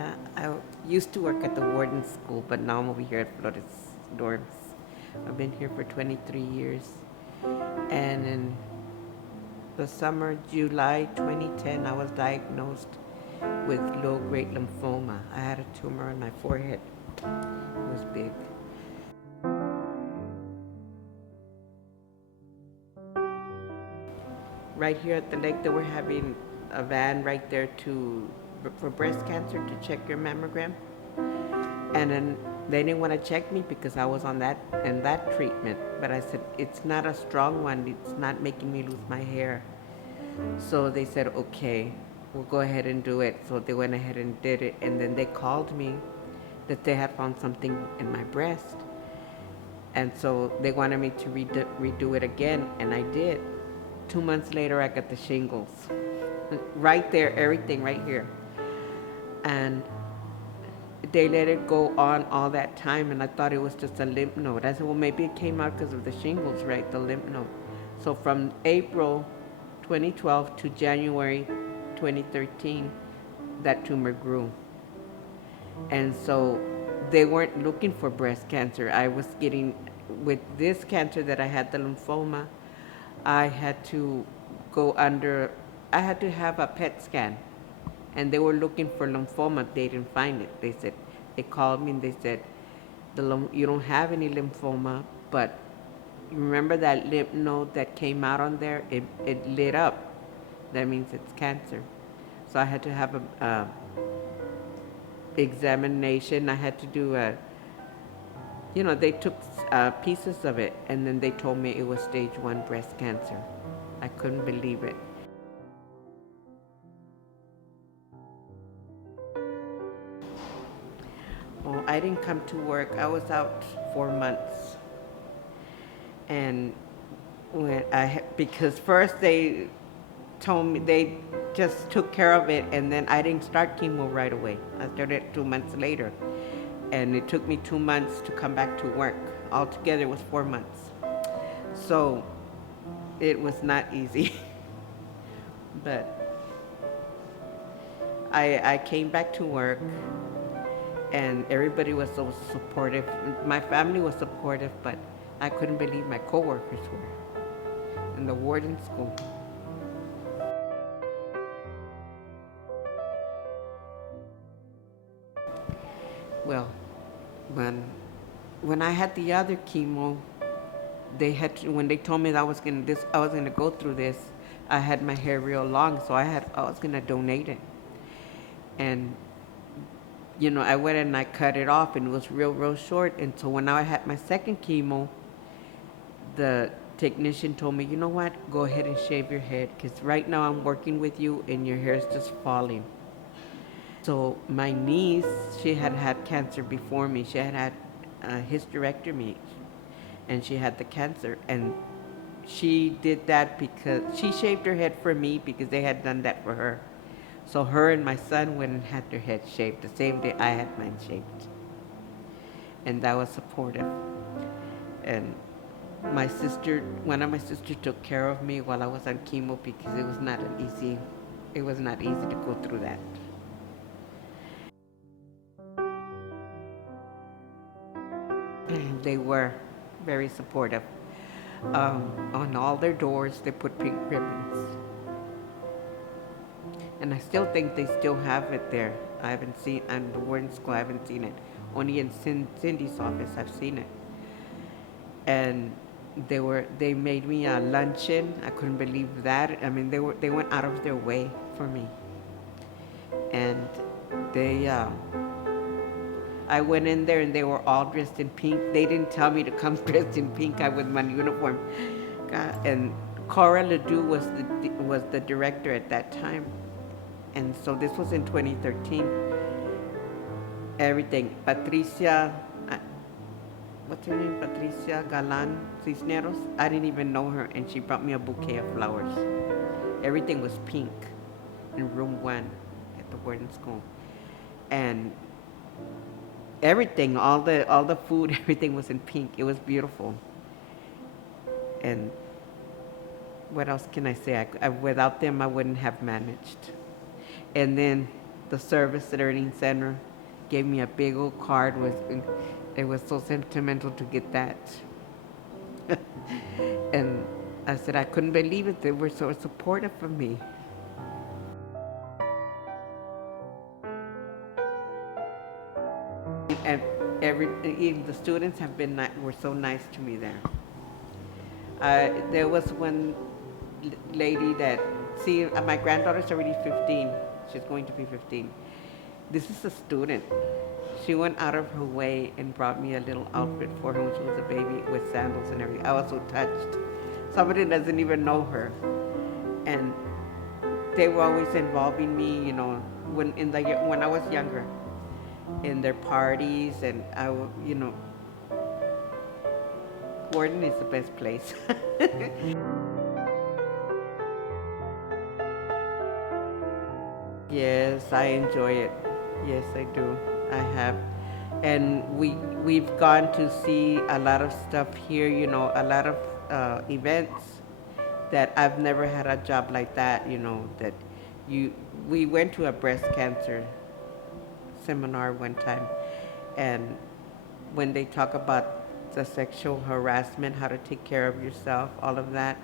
Yeah, I used to work at the Warden School, but now I'm over here at Flores Dorms. I've been here for 23 years. And in the summer, July 2010, I was diagnosed with low-grade lymphoma. I had a tumor on my forehead. It was big. Right here at the lake, they were having a van right there for breast cancer to check your mammogram. And then they didn't want to check me because I was on that treatment. But I said, it's not a strong one. It's not making me lose my hair. So they said, okay, we'll go ahead and do it. So they went ahead and did it. And then they called me that they had found something in my breast. And so they wanted me to redo it again. And I did. 2 months later, I got the shingles. Right there, everything right here. And they let it go on all that time, and I thought it was just a lymph node. I said, well, maybe it came out because of the shingles, right? The lymph node. So from April 2012 to January 2013, that tumor grew. And so they weren't looking for breast cancer. I was getting, with this cancer that I had, the lymphoma, I had to go under, I had to have a PET scan. And they were looking for lymphoma. They didn't find it. They said, they called me and they said, you don't have any lymphoma, but you remember that lymph node that came out on there? It lit up. That means it's cancer. So I had to have a examination. I had to do they took pieces of it, and then they told me it was stage 1 breast cancer. I couldn't believe it. Well, I didn't come to work. I was out 4 months. And because first they told me they just took care of it, and then I didn't start chemo right away. I started 2 months later. And it took me 2 months to come back to work. Altogether, it was 4 months. So it was not easy. But I came back to work, and everybody was so supportive. My family was supportive, but I couldn't believe my coworkers were in the Warden School. Well, when when I had the other chemo, when they told me that I was gonna go through this, I had my hair real long, so I was gonna donate it. And I went and I cut it off, and it was real short. And so when I had my second chemo, the technician told me, you know what, go ahead and shave your head, because right now I'm working with you and your hair is just falling. So my niece, she had had cancer before me. She had had a hysterectomy, and she had the cancer. And she did that because she shaved her head for me because they had done that for her. So her and my son went and had their heads shaved the same day I had mine shaved. And that was supportive. And one of my sisters took care of me while I was on chemo because it was not easy to go through that. They were very supportive. On all their doors, they put pink ribbons. And I still think they still have it there. I haven't seen, on the Warden School, I haven't seen it. Only in Cindy's office, I've seen it. And they made me a luncheon. I couldn't believe that. I mean, they went out of their way for me. And I went in there and they were all dressed in pink. They didn't tell me to come dressed in pink. I was in my uniform. God. And Cora Ledoux was the director at that time. And so this was in 2013. Everything. Patricia, what's her name? Patricia Galan Cisneros. I didn't even know her, and she brought me a bouquet of flowers. Everything was pink in room 1 at the Warden School. And everything, all the food, everything was in pink. It was beautiful. And what else can I say? Without them, I wouldn't have managed. And then the Service Learning Center gave me a big old card with, it was so sentimental to get that. And I said I couldn't believe it. They were so supportive of me. And even the students have been were so nice to me there. There was one lady that, see, my granddaughter's already 15. She's going to be 15. This is a student. She went out of her way and brought me a little outfit for her when she was a baby with sandals and everything. I was so touched. Somebody doesn't even know her. And they were always involving me, you know, when I was younger, in their parties, and you know, Gordon is the best place. Yes, I enjoy it. Yes, I do. I have. And we've gone to see a lot of stuff here, you know, a lot of events that I've never had a job like that, you know, that we went to a breast cancer seminar one time, and when they talk about the sexual harassment, how to take care of yourself, all of that,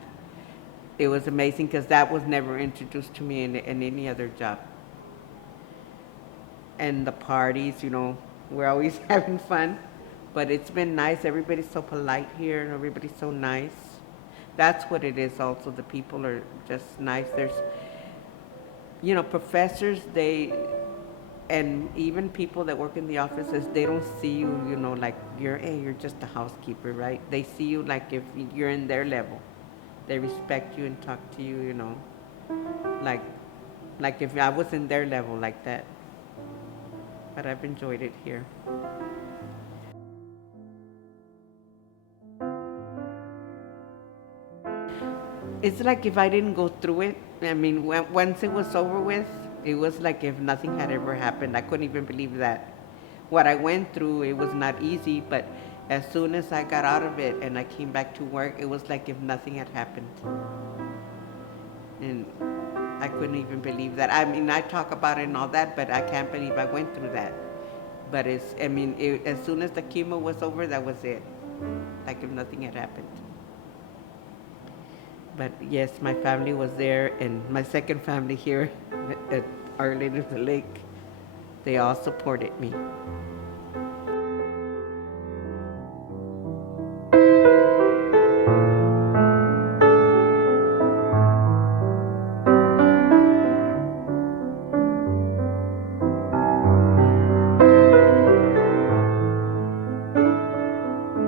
it was amazing because that was never introduced to me in any other job. And the parties, you know, we're always having fun, but it's been nice. Everybody's so polite here and everybody's so nice. That's what it is also. The people are just nice. There's, you know, professors, and even people that work in the offices, they don't see you, you know, like you're just a housekeeper, right? They see you like if you're in their level. They respect you and talk to you, you know, like if I was in their level like that. But I've enjoyed it here. It's like if I didn't go through it, I mean, once it was over with, it was like if nothing had ever happened. I couldn't even believe that. What I went through, it was not easy, but as soon as I got out of it and I came back to work, it was like if nothing had happened. And I couldn't even believe that. I mean, I talk about it and all that, but I can't believe I went through that. But as soon as the chemo was over, that was it. Like if nothing had happened. But yes, my family was there, and my second family here at Our Lady of the Lake, they all supported me.